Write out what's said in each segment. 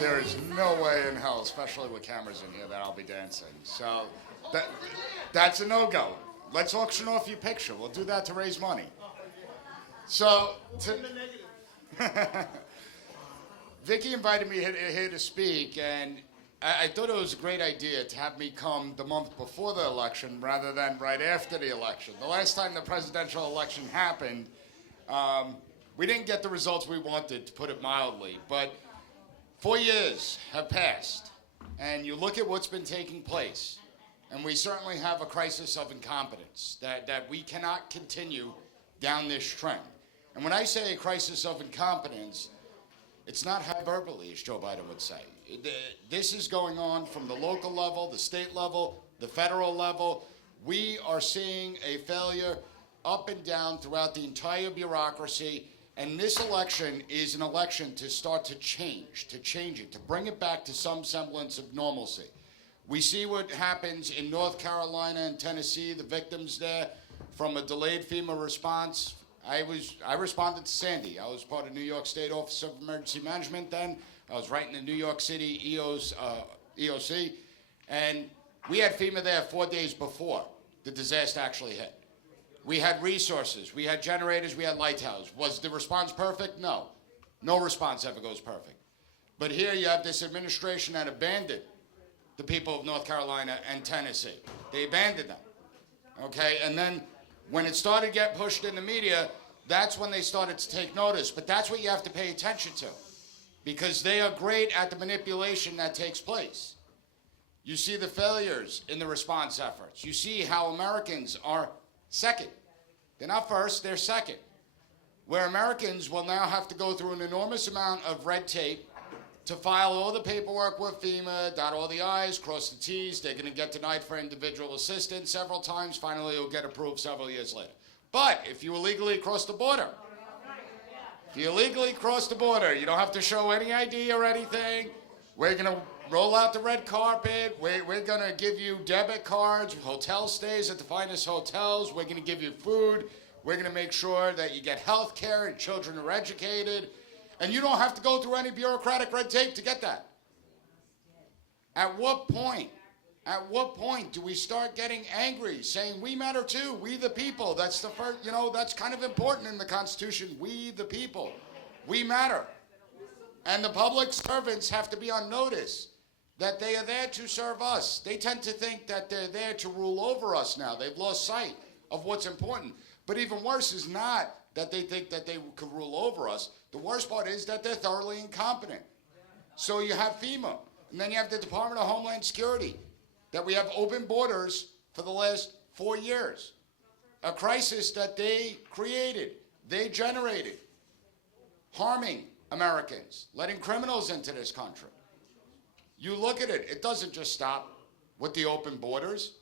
there is no way in hell, especially with cameras in here, that I'll be dancing. So that's a no-go. Let's auction off your picture. We'll do that to raise money. So, Vicky invited me here to speak, and I thought it was a great idea to have me come the month before the election rather than right after the election. The last time the presidential election happened, we didn't get the results we wanted, to put it mildly, but 4 years have passed, and you look at what's been taking place, and we certainly have a crisis of incompetence, that we cannot continue down this trend. And when I say a crisis of incompetence, it's not hyperbole, as Joe Biden would say. This is going on from the local level, the state level, the federal level. We are seeing a failure up and down throughout the entire bureaucracy. And this election is an election to start to change it, to bring it back to some semblance of normalcy. We see what happens in North Carolina and Tennessee, the victims there from a delayed FEMA response. I responded to Sandy. I was part of New York State Office of Emergency Management then. I was right in the New York City EOC. And we had FEMA there 4 days before the disaster actually hit. We had resources, we had generators, we had lighthouses. Was the response perfect? No. No response ever goes perfect. But here you have this administration that abandoned the people of North Carolina and Tennessee. They abandoned them, okay? And then when it started to get pushed in the media, that's when they started to take notice. But that's what you have to pay attention to, because they are great at the manipulation that takes place. You see the failures in the response efforts. You see how Americans are second. They're not first, they're second. Where Americans will now have to go through an enormous amount of red tape to file all the paperwork with FEMA, dot all the I's, cross the T's. They're going to get denied for individual assistance several times. Finally, it'll get approved several years later. But if you illegally cross the border, you don't have to show any ID or anything. We're going to roll out the red carpet. We're going to give you debit cards, hotel stays at the finest hotels. We're going to give you food. We're going to make sure that you get health care and children are educated. And you don't have to go through any bureaucratic red tape to get that. At what point do we start getting angry, saying we matter too, we the people? That's the first, that's kind of important in the Constitution. We the people, we matter. And the public servants have to be on notice that they are there to serve us. They tend to think that they're there to rule over us now. They've lost sight of what's important. But even worse is not that they think that they could rule over us. The worst part is that they're thoroughly incompetent. So you have FEMA, and then you have the Department of Homeland Security, that we have open borders for the last 4 years. A crisis that they created, they generated, harming Americans, letting criminals into this country. You look at it, it doesn't just stop with the open borders.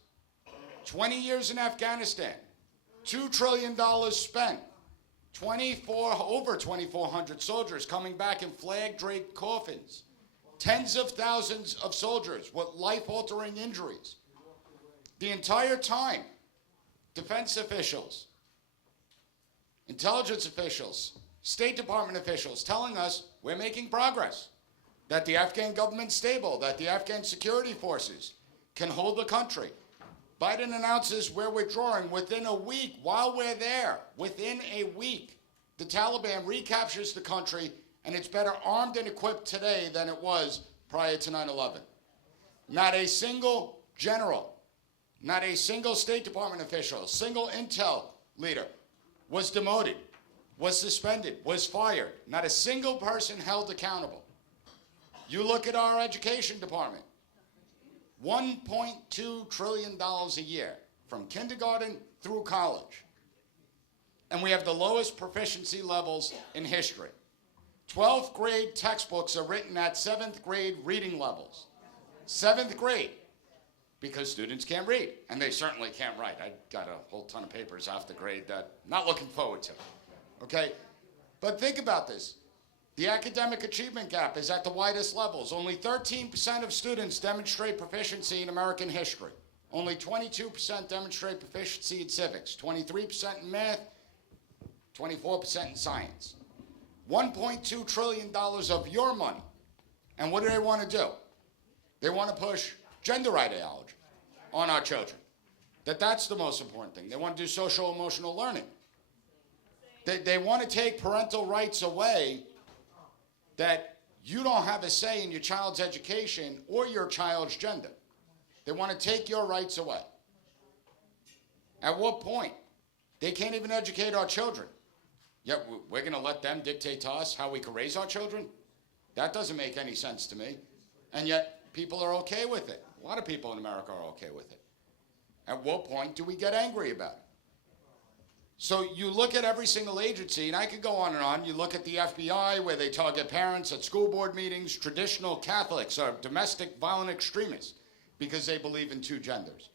20 years in Afghanistan, $2 trillion spent, over 2,400 soldiers coming back in flag-draped coffins, tens of thousands of soldiers with life-altering injuries. The entire time, defense officials, intelligence officials, State Department officials telling us we're making progress, that the Afghan government's stable, that the Afghan security forces can hold the country. Biden announces we're withdrawing within a week. While we're there, within a week, the Taliban recaptures the country, and it's better armed and equipped today than it was prior to 9/11. Not a single general, not a single State Department official, a single intel leader was demoted, was suspended, was fired. Not a single person held accountable. You look at our education department, $1.2 trillion a year, from kindergarten through college. And we have the lowest proficiency levels in history. 12th grade textbooks are written at 7th grade reading levels. 7th grade, because students can't read, and they certainly can't write. I got a whole ton of papers after grade that I'm not looking forward to. Okay? But think about this. The academic achievement gap is at the widest levels. Only 13% of students demonstrate proficiency in American history. Only 22% demonstrate proficiency in civics, 23% in math, 24% in science. $1.2 trillion of your money And what do they want to do? They want to push gender ideology on our children. That's the most important thing. They want to do social emotional learning. They want to take parental rights away, that you don't have a say in your child's education or your child's gender. They want to take your rights away. At what point? They can't even educate our children. Yet we're going to let them dictate to us how we can raise our children? That doesn't make any sense to me. And yet people are okay with it. A lot of people in America are okay with it. At what point do we get angry about it? So you look at every single agency, and I could go on and on. You look at the FBI, where they target parents at school board meetings. Traditional Catholics are domestic violent extremists because they believe in two genders.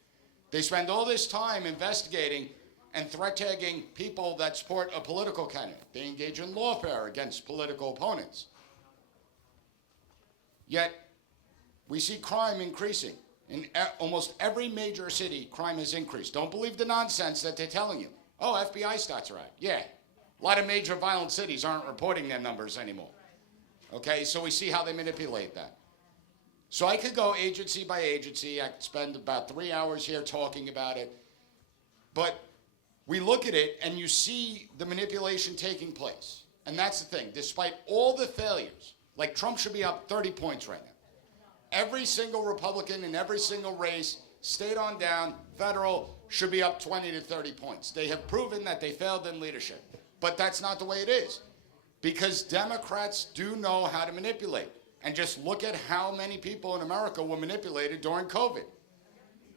They spend all this time investigating and threat tagging people that support a political candidate. They engage in lawfare against political opponents. Yet, we see crime increasing. In almost every major city, crime has increased. Don't believe the nonsense that they're telling you. Oh, FBI stats are out. Yeah. A lot of major violent cities aren't reporting their numbers anymore. Okay, so we see how they manipulate that. So I could go agency by agency. I could spend about 3 hours here talking about it. But we look at it and you see the manipulation taking place. And that's the thing. Despite all the failures, like Trump should be up 30 points right now. Every single Republican in every single race, state on down, federal, should be up 20 to 30 points. They have proven that they failed in leadership. But that's not the way it is. Because Democrats do know how to manipulate. And just look at how many people in America were manipulated during COVID.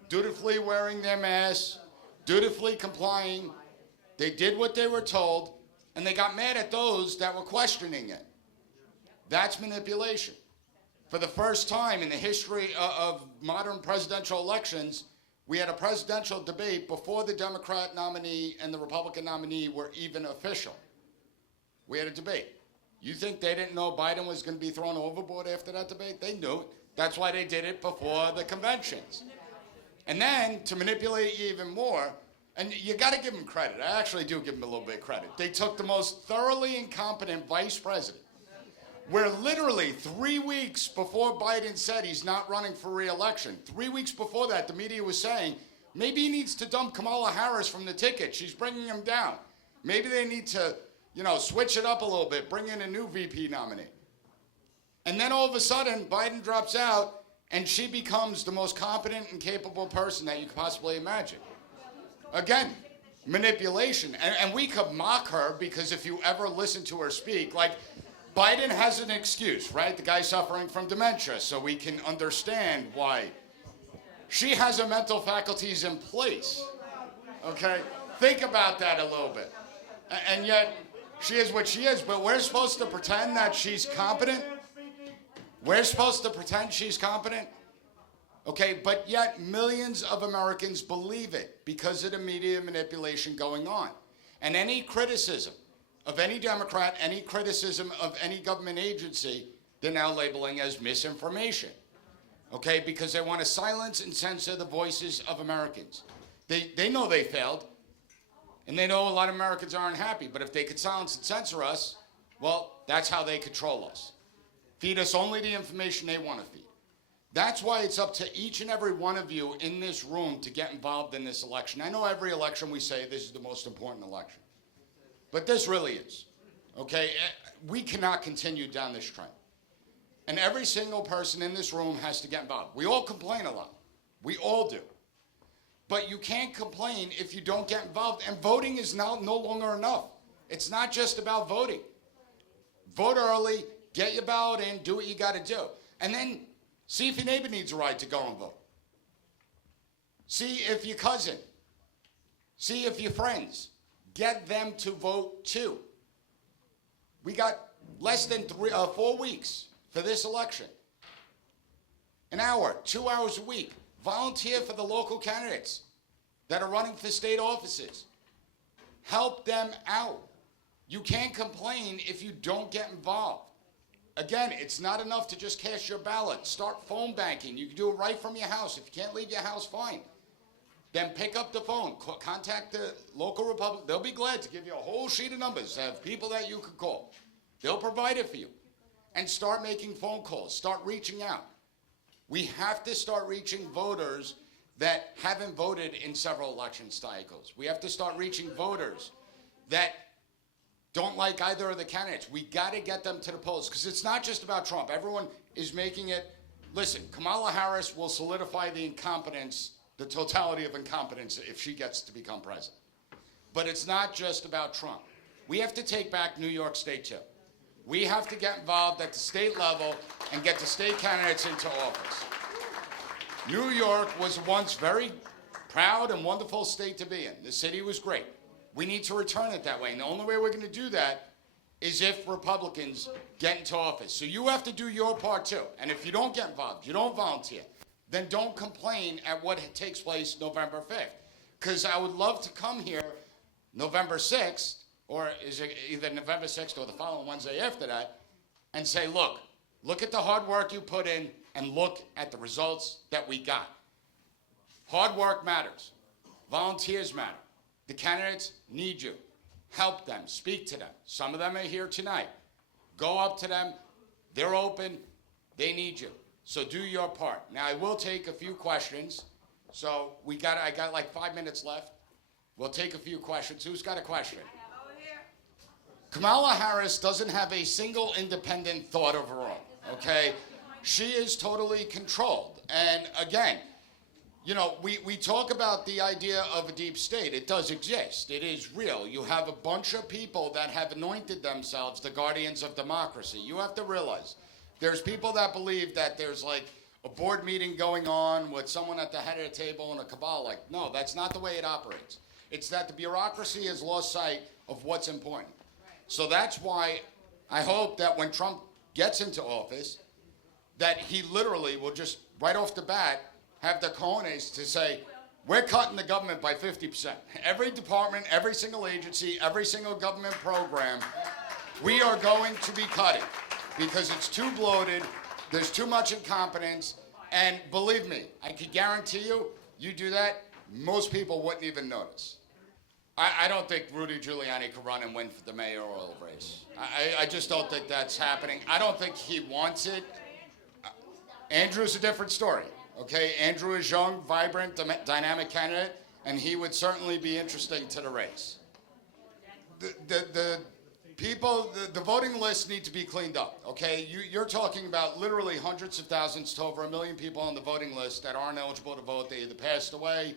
Dutifully wearing their masks, dutifully complying. They did what they were told, and they got mad at those that were questioning it. That's manipulation. For the first time in the history of modern presidential elections, we had a presidential debate before the Democrat nominee and the Republican nominee were even official. We had a debate. You think they didn't know Biden was going to be thrown overboard after that debate? They knew it. That's why they did it before the conventions. And then, to manipulate you even more, and you got to give them credit. I actually do give them a little bit of credit. They took the most thoroughly incompetent vice president, where literally 3 weeks before Biden said he's not running for re-election, 3 weeks before that, the media was saying, maybe he needs to dump Kamala Harris from the ticket. She's bringing him down. Maybe they need to, switch it up a little bit, bring in a new VP nominee. And then all of a sudden, Biden drops out, and she becomes the most competent and capable person that you could possibly imagine. Again, manipulation. And we could mock her, because if you ever listen to her speak, like, Biden has an excuse, right? The guy's suffering from dementia, so we can understand why. She has her mental faculties in place, okay? Think about that a little bit. And yet, she is what she is, but we're supposed to pretend that she's competent? We're supposed to pretend she's competent? Okay, but yet millions of Americans believe it because of the media manipulation going on. And any criticism of any Democrat, any criticism of any government agency, they're now labeling as misinformation. Okay, because they want to silence and censor the voices of Americans. They know they failed, and they know a lot of Americans aren't happy, but if they could silence and censor us, well, that's how they control us. Feed us only the information they want to feed. That's why it's up to each and every one of you in this room to get involved in this election. I know every election we say this is the most important election. But this really is, okay? We cannot continue down this trend. And every single person in this room has to get involved. We all complain a lot. We all do. But you can't complain if you don't get involved. And voting is now no longer enough. It's not just about voting. Vote early, get your ballot in, do what you got to do. And then see if your neighbor needs a ride to go and vote. See if your cousin, see if your friends, get them to vote too. We got less than 4 weeks for this election. An hour, 2 hours a week. Volunteer for the local candidates that are running for state offices. Help them out. You can't complain if you don't get involved. Again, it's not enough to just cast your ballot. Start phone banking. You can do it right from your house. If you can't leave your house, fine. Then pick up the phone. Contact the local Republican. They'll be glad to give you a whole sheet of numbers of people that you could call. They'll provide it for you. and start making phone calls, start reaching out. We have to start reaching voters that haven't voted in several election cycles. We have to start reaching voters that don't like either of the candidates. We got to get them to the polls, because it's not just about Trump. Everyone is making it, listen, Kamala Harris will solidify the incompetence, the totality of incompetence, if she gets to become president. But it's not just about Trump. We have to take back New York State too. We have to get involved at the state level and get the state candidates into office. New York was once very proud and wonderful state to be in. The city was great. We need to return it that way. And the only way we're going to do that is if Republicans get into office. So you have to do your part too. And if you don't get involved, you don't volunteer, then don't complain at what takes place November 5th. Because I would love to come here November 6th, or is it either November 6th or the following Wednesday after that, and say, look at the hard work you put in and look at the results that we got. Hard work matters. Volunteers matter. The candidates need you. Help them. Speak to them. Some of them are here tonight. Go up to them. They're open. They need you. So do your part. Now, I will take a few questions. So I got like 5 minutes left. We'll take a few questions. Who's got a question? Kamala Harris doesn't have a single independent thought of her own, okay? She is totally controlled. And again, you know, we talk about the idea of a deep state. It does exist. It is real. You have a bunch of people that have anointed themselves the guardians of democracy. You have to realize there's people that believe that there's like a board meeting going on with someone at the head of the table and a cabal. Like, no, that's not the way it operates. It's that the bureaucracy has lost sight of what's important. So that's why I hope that when Trump gets into office, that he literally will just right off the bat have the cojones to say, we're cutting the government by 50%. Every department, every single agency, every single government program, we are going to be cutting because it's too bloated, there's too much incompetence, and believe me, I can guarantee you, you do that, most people wouldn't even notice. I don't think Rudy Giuliani could run and win for the mayoral race. I just don't think that's happening. I don't think he wants it. Andrew's a different story. Okay, Andrew is young, vibrant, dynamic candidate, and he would certainly be interesting to the race. The people, the voting lists need to be cleaned up, okay? You're talking about literally hundreds of thousands to over 1 million people on the voting list that aren't eligible to vote. They either passed away,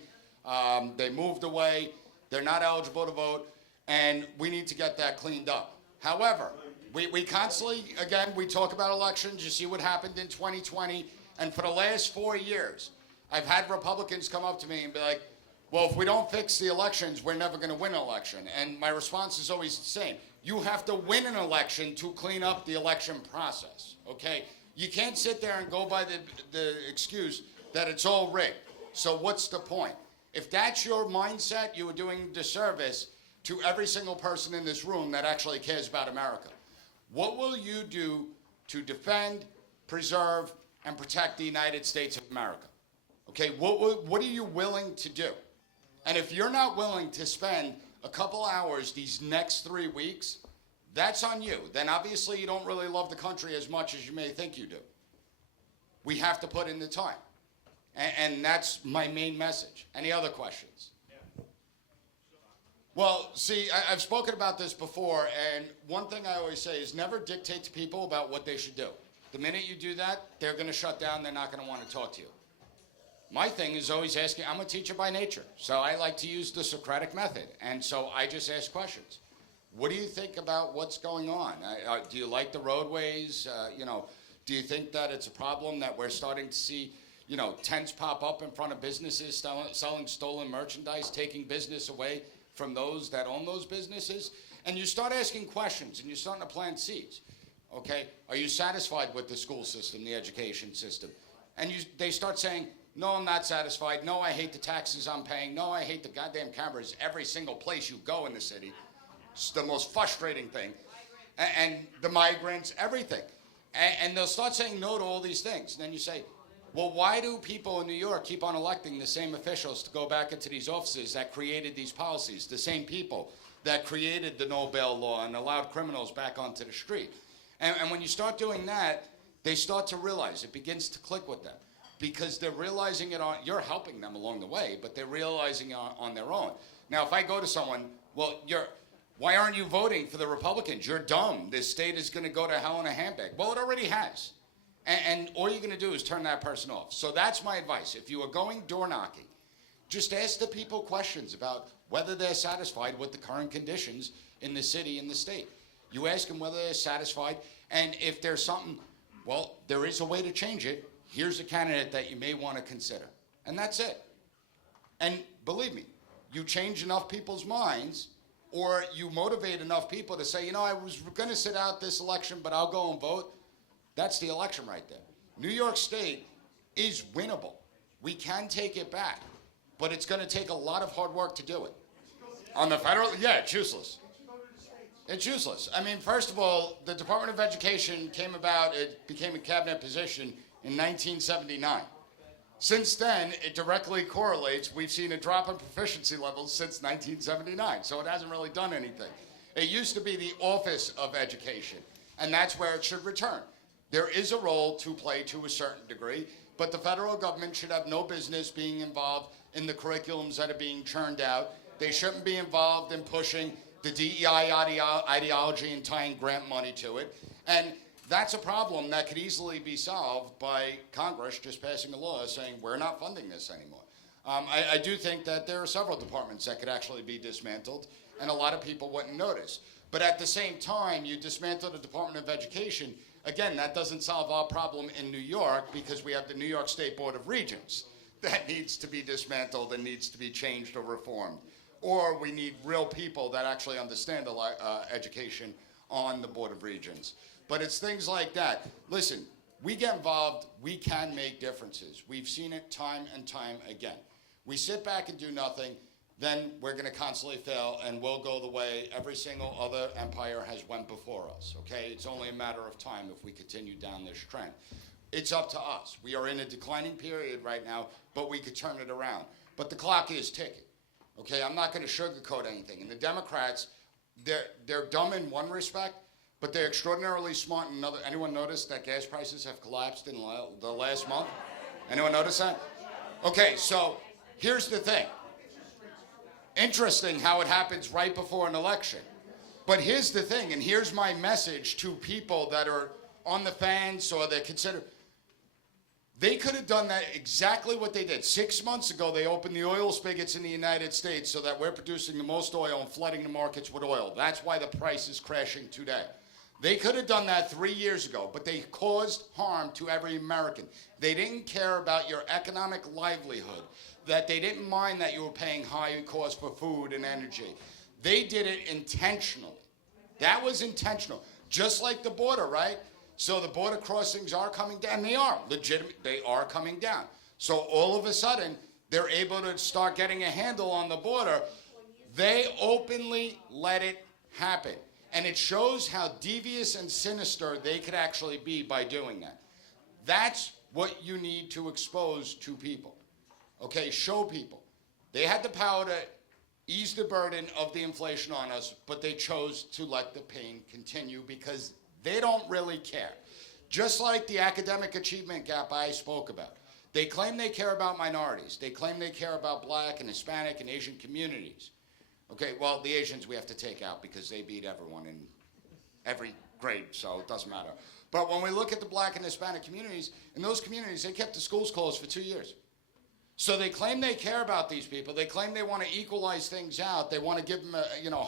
they moved away, they're not eligible to vote, and we need to get that cleaned up. However, we constantly, again, we talk about elections. You see what happened in 2020. And for the last 4 years, I've had Republicans come up to me and be like, well, if we don't fix the elections, we're never going to win an election. And my response is always the same. You have to win an election to clean up the election process, okay? You can't sit there and go by the excuse that it's all rigged. So what's the point? If that's your mindset, you are doing a disservice to every single person in this room that actually cares about America. What will you do to defend, preserve, and protect the United States of America? Okay, what are you willing to do? And if you're not willing to spend a couple hours these next 3 weeks, that's on you. Then obviously you don't really love the country as much as you may think you do. We have to put in the time. And that's my main message. Any other questions? Well, see, I've spoken about this before, and one thing I always say is never dictate to people about what they should do. The minute you do that, they're going to shut down. They're not going to want to talk to you. My thing is always asking. I'm a teacher by nature, so I like to use the Socratic method. And so I just ask questions. What do you think about what's going on? Do you like the roadways? Do you think that it's a problem that we're starting to see, tents pop up in front of businesses selling stolen merchandise, taking business away from those that own those businesses? And you start asking questions, and you're starting to plant seeds. Okay, are you satisfied with the school system, the education system? And they start saying, no, I'm not satisfied. No, I hate the taxes I'm paying. No, I hate the goddamn cameras every single place you go in the city. It's the most frustrating thing. And the migrants, everything. And they'll start saying no to all these things. And then you say, well, why do people in New York keep on electing the same officials to go back into these offices that created these policies, the same people that created the no bail law and allowed criminals back onto the street? And when you start doing that, they start to realize, it begins to click with them. Because they're realizing it you're helping them along the way, but they're realizing it on their own. Now, if I go to someone, well, why aren't you voting for the Republicans? You're dumb. This state is going to go to hell in a handbag. Well, it already has. And all you're going to do is turn that person off. So that's my advice. If you are going door knocking, just ask the people questions about whether they're satisfied with the current conditions in the city and the state. You ask them whether they're satisfied, and if there's something, well, there is a way to change it. Here's a candidate that you may want to consider. And that's it. And believe me, you change enough people's minds, or you motivate enough people to say, you know, I was going to sit out this election, but I'll go and vote. That's the election right there. New York State is winnable. We can take it back, but it's going to take a lot of hard work to do it. On the federal, yeah, it's useless. It's useless. I mean, first of all, the Department of Education came about, it became a cabinet position in 1979. Since then, it directly correlates. We've seen a drop in proficiency levels since 1979, so it hasn't really done anything. It used to be the Office of Education, and that's where it should return. There is a role to play to a certain degree, but the federal government should have no business being involved in the curriculums that are being churned out. They shouldn't be involved in pushing the DEI ideology and tying grant money to it. And that's a problem that could easily be solved by Congress just passing a law saying we're not funding this anymore. I do think that there are several departments that could actually be dismantled, and a lot of people wouldn't notice. But at the same time, you dismantle the Department of Education. Again, that doesn't solve our problem in New York, because we have the New York State Board of Regents that needs to be dismantled and needs to be changed or reformed. Or we need real people that actually understand education on the Board of Regents. But it's things like that. Listen, we get involved, we can make differences. We've seen it time and time again. We sit back and do nothing, then we're going to constantly fail, and we'll go the way every single other empire has went before us, okay? It's only a matter of time if we continue down this trend. It's up to us. We are in a declining period right now, but we could turn it around. But the clock is ticking, okay? I'm not going to sugarcoat anything. And the Democrats, they're dumb in one respect, but they're extraordinarily smart in another. Anyone notice that gas prices have collapsed in the last month? Anyone notice that? Okay, so here's the thing. Interesting how it happens right before an election. But here's the thing, and here's my message to people that are on the fence or they consider. They could have done that exactly what they did. 6 months ago, they opened the oil spigots in the United States so that we're producing the most oil and flooding the markets with oil. That's why the price is crashing today. They could have done that 3 years ago, but they caused harm to every American. They didn't care about your economic livelihood, that they didn't mind that you were paying high costs for food and energy. They did it intentionally. That was intentional. Just like the border, right? So the border crossings are coming down. They are legitimate. They are coming down. So all of a sudden, they're able to start getting a handle on the border. They openly let it happen. And it shows how devious and sinister they could actually be by doing that. That's what you need to expose to people. Okay, show people. They had the power to ease the burden of the inflation on us, but they chose to let the pain continue because they don't really care. Just like the academic achievement gap I spoke about. They claim they care about minorities. They claim they care about Black and Hispanic and Asian communities. Okay, well, the Asians we have to take out because they beat everyone in every grade, so it doesn't matter. But when we look at the Black and Hispanic communities, in those communities, they kept the schools closed for 2 years. So they claim they care about these people. They claim they want to equalize things out. They want to give them,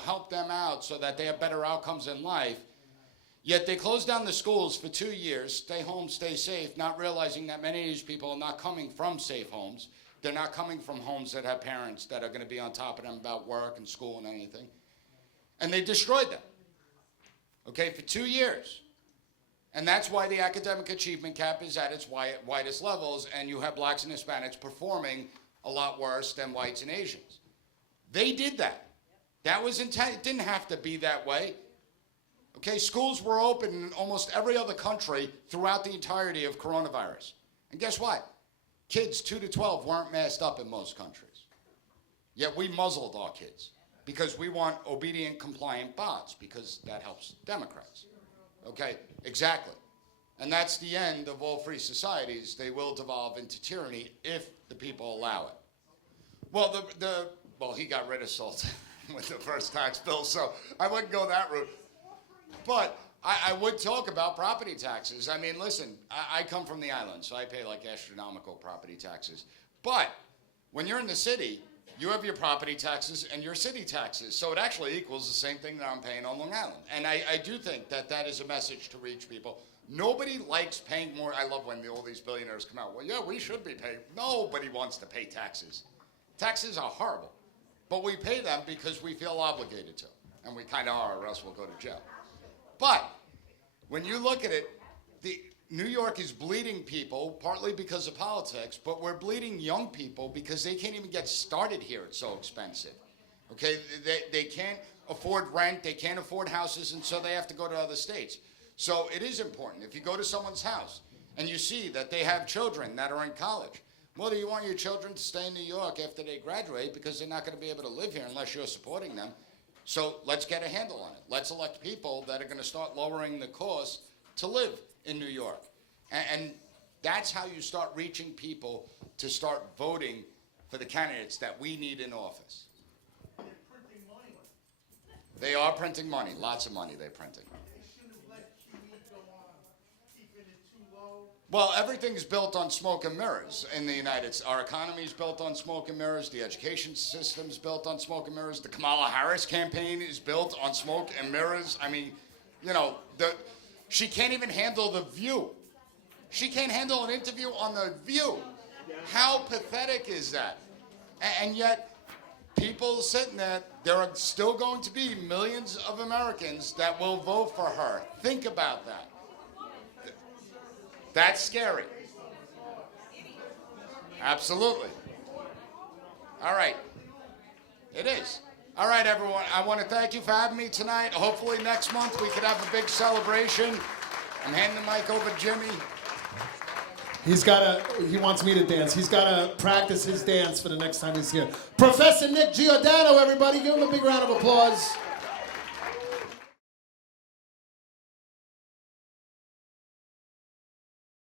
help them out so that they have better outcomes in life. Yet they close down the schools for 2 years, stay home, stay safe, not realizing that many of these people are not coming from safe homes. They're not coming from homes that have parents that are going to be on top of them about work and school and anything. And they destroyed them, okay, for 2 years. And that's why the academic achievement gap is at its widest levels, and you have Blacks and Hispanics performing a lot worse than whites and Asians. They did that. That was intent. It didn't have to be that way. Okay, schools were open in almost every other country throughout the entirety of coronavirus. And guess what? Kids 2 to 12 weren't masked up in most countries. Yet we muzzled our kids because we want obedient, compliant bots because that helps Democrats. Okay, exactly. And that's the end of all free societies. They will devolve into tyranny if the people allow it. Well, well, he got rid of SALT with the first tax bill, so I wouldn't go that route. But I would talk about property taxes. I mean, listen, I come from the island, so I pay like astronomical property taxes. But when you're in the city, you have your property taxes and your city taxes. So it actually equals the same thing that I'm paying on Long Island. And I do think that that is a message to reach people. Nobody likes paying more. I love when all these billionaires come out. Well, yeah, we should be paying. Nobody wants to pay taxes. Taxes are horrible. But we pay them because we feel obligated to. And we kind of are, or else we'll go to jail. But when you look at it, New York is bleeding people, partly because of politics, but we're bleeding young people because they can't even get started here. It's so expensive. Okay, they can't afford rent, they can't afford houses, and so they have to go to other states. So it is important. If you go to someone's house and you see that they have children that are in college, well, do you want your children to stay in New York after they graduate because they're not going to be able to live here unless you're supporting them? So let's get a handle on it. Let's elect people that are going to start lowering the cost to live in New York. And that's how you start reaching people to start voting for the candidates that we need in office. They're printing money. They are printing money. Lots of money they're printing. They shouldn't have let QE go on, keeping it too low. Well, everything's built on smoke and mirrors in the United States. Our economy is built on smoke and mirrors. The education system is built on smoke and mirrors. The Kamala Harris campaign is built on smoke and mirrors. I mean, you know, she can't even handle The View. She can't handle an interview on The View. How pathetic is that? And yet, people sitting there are still going to be millions of Americans that will vote for her. Think about that. That's scary. Absolutely. All right. It is. All right, everyone. I want to thank you for having me tonight. Hopefully next month we could have a big celebration. I'm handing the mic over to Jimmy. He wants me to dance. He's got to practice his dance for the next time he's here. Professor Nick Giordano, everybody. Give him a big round of applause.